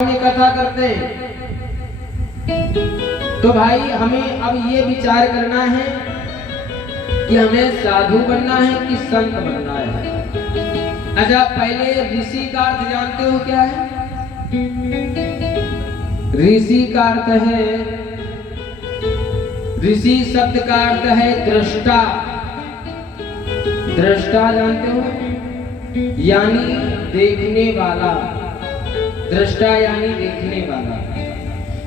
कथा करते हैं। तो भाई हमें अब ये विचार करना है कि हमें साधु बनना है कि संत बनना है। अच्छा, पहले ऋषि का अर्थ जानते हो क्या है? ऋषि का अर्थ है, ऋषि शब्द का अर्थ है दृष्टा। दृष्टा जानते हो, यानी देखने वाला। दृष्टा यानी देखने वाला।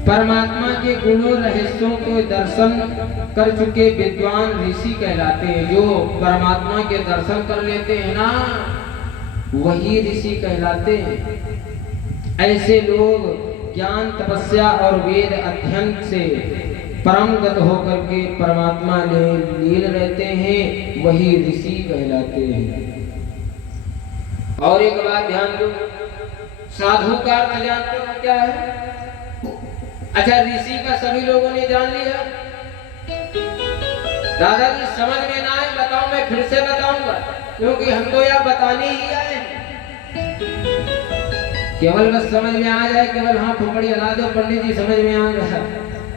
परमात्मा के गुणों रहस्यों को दर्शन कर चुके विद्वान ऋषि कहलाते हैं। जो परमात्मा के दर्शन कर लेते हैं ना, वही ऋषि कहलाते हैं। ऐसे लोग ज्ञान, तपस्या और वेद अध्ययन से परमगत होकर के परमात्मा में लीन रहते हैं, वही ऋषि कहलाते हैं। और एक बात ध्यान दो, साधु का अर्थ जानते हो क्या है? अच्छा, ऋषि का सभी लोगों ने जान लिया। दादाजी समझ में ना आए बताओ, मैं फिर से बताऊंगा, क्योंकि हम तो यहाँ बताने ही आए हैं। केवल बस समझ में आ जाए, केवल हाँ फुफड़ी हिला दो, पंडित जी समझ में आ गया,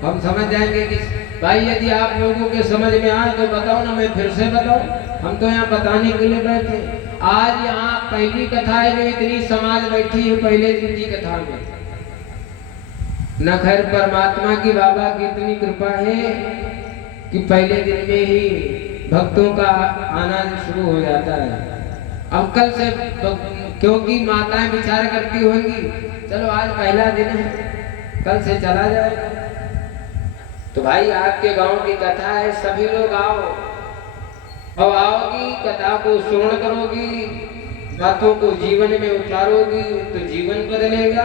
हम समझ जाएंगे कि भाई यदि आप लोगों के समझ में आए तो बताओ ना, मैं फिर से बताऊं। हम तो यहाँ बताने के लिए बैठे। आज यहाँ पहली कथा है जो इतनी समाज बैठी है पहले दिन की कथा में। न खैर परमात्मा की बाबा की इतनी कृपा है कि पहले दिन में ही भक्तों का आना शुरू हो जाता है। अब कल से क्योंकि माताएं विचार करती होंगी, चलो आज पहला दिन है, कल से चला जाएगा। तो भाई आपके गांव की कथा है, सभी लोग आओ और आओगी, कथा को श्रवण करोगी, बातों को जीवन में उतारोगी तो जीवन बदलेगा।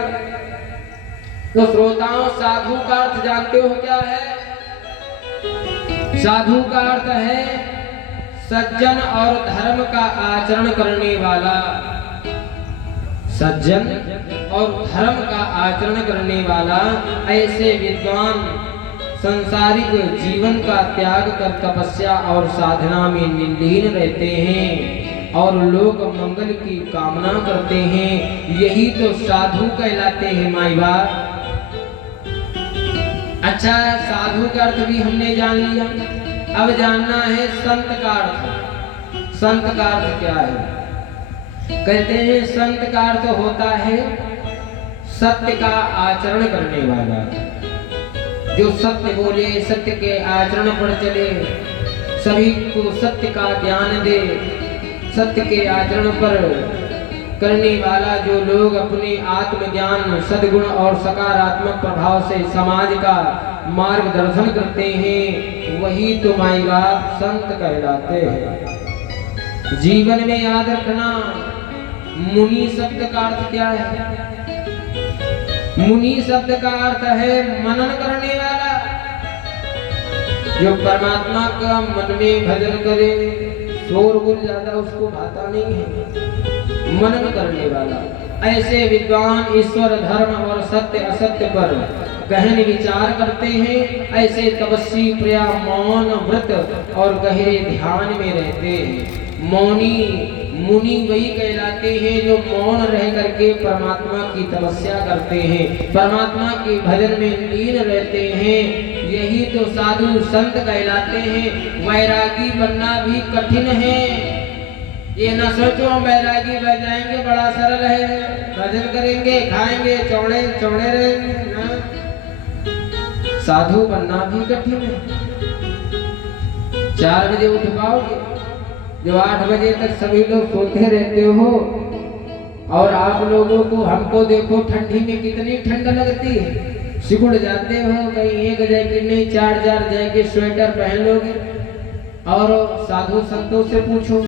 तो श्रोताओं, साधु का अर्थ जानते हो क्या है? साधु का अर्थ है सज्जन और धर्म का आचरण करने वाला। सज्जन और धर्म का आचरण करने वाला। ऐसे विद्वान संसारिक जीवन का त्याग कर तपस्या और साधना में लीन रहते हैं और लोक मंगल की कामना करते हैं। यही तो साधु कहलाते हैं माई बाप। अच्छा, साधु का अर्थ भी हमने जान लिया, अब जानना है संत का अर्थ। संत का अर्थ क्या है? कहते हैं संत का अर्थ होता है सत्य का आचरण करने वाला। जो सत्य बोले, सत्य के आचरण पर चले, सभी को सत्य का ज्ञान दे, सत्य के आचरण पर करने वाला। जो लोग अपने आत्मज्ञान, सद्गुण और सकारात्मक प्रभाव से समाज का मार्गदर्शन करते हैं, वही तो माई बाप संत कहलाते हैं। जीवन में याद रखना, मुनि शब्द का अर्थ क्या है? मुनि शब्द का अर्थ है मनन करने वाला। जो परमात्मा का मन में भजन करे, शोरगुल ज्यादा उसको भाता नहीं है। मनन करने वाला। ऐसे विद्वान ईश्वर, धर्म और सत्य असत्य पर गहन विचार करते हैं। ऐसे तपस्वी प्रिया मौन, व्रत और गहरे ध्यान में रहते हैं। मौनी मुनि वही कहलाते हैं जो मौन रह करके परमात्मा की तपस्या करते हैं, परमात्मा के भजन में लीन रहते हैं। यही तो साधु संत कहलाते हैं। वैरागी बनना भी कठिन है। ये न सोचो हम वैरागी बन जाएंगे, बड़ा सरल है, भजन करेंगे, खाएंगे, चौड़े चौड़े रहेंगे ना। साधु बनना भी कठिन है। 4 बजे उठ पाओगे, जो 8 बजे तक सभी लोग सोते रहते हो। और आप लोगों को, हमको देखो ठंडी में कितनी ठंड लगती है, सिकुड़ जाते हो। कहीं एक जैकेट नहीं, 4 जैकेट स्वेटर पहन लोगे। और साधु संतों से पूछो,